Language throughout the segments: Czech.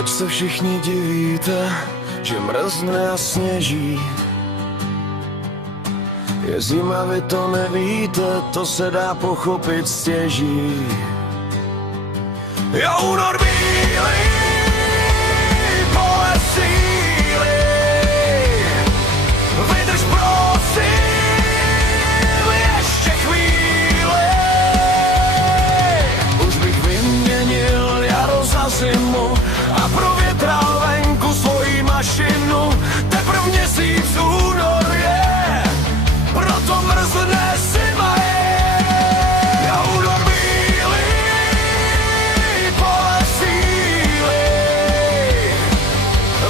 Proč se všichni divíte, že mrzne a sněží? Je zima, vy to nevíte, to se dá pochopit stěží. Jo, únor bílý, pole síly, vydrž prosím, ještě chvíli. Už bych vyměnil jaro za zimu a provětral venku svoji mašinu. Teprv měsíc únor je, proto mrzne zima je. Jo, únor bílý, pole síly,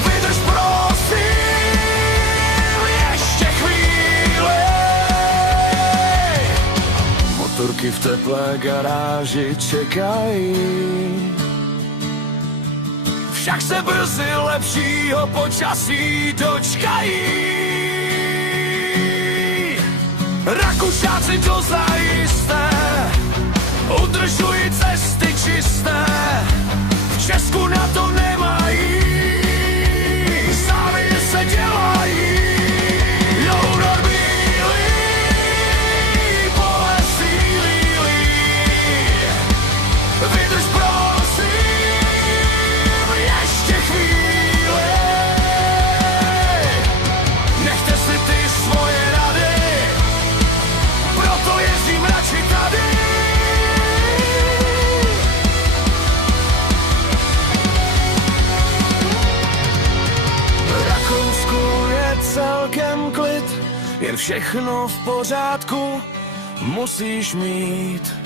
vydrž prosím, ještě chvíli. Motorky v teplé garáži čekají, však se brzy lepšího počasí dočkají. Rakušáci to zajisté udržují cesty čisté, v Česku na to nemají, sami se dělají. Jo, únor bílý, pole sílí, vydrž prosím, ještě chvíli. Nechte si ty svoje rady, proto jezdím radši tady. V Rakousku je celkem klid, jen všechno v pořádku musíš mít.